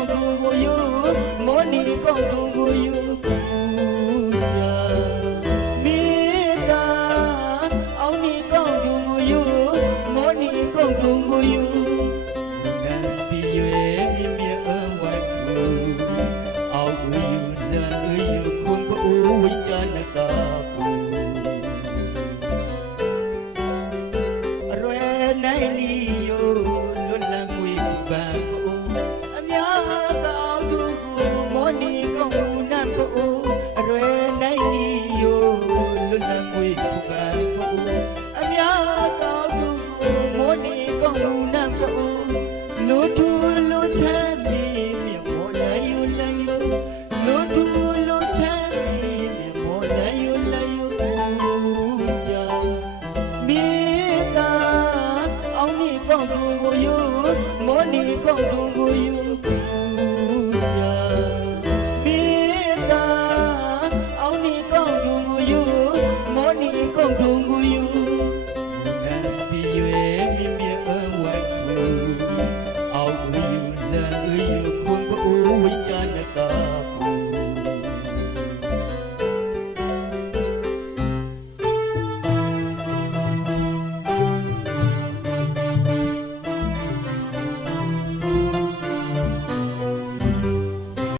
ကုန်သူကိုယူမောနီကုန်သူကိုယူနိုင်လီောင်းသူကိုယူမောနီကောင်းသူကိုယူ Cùng.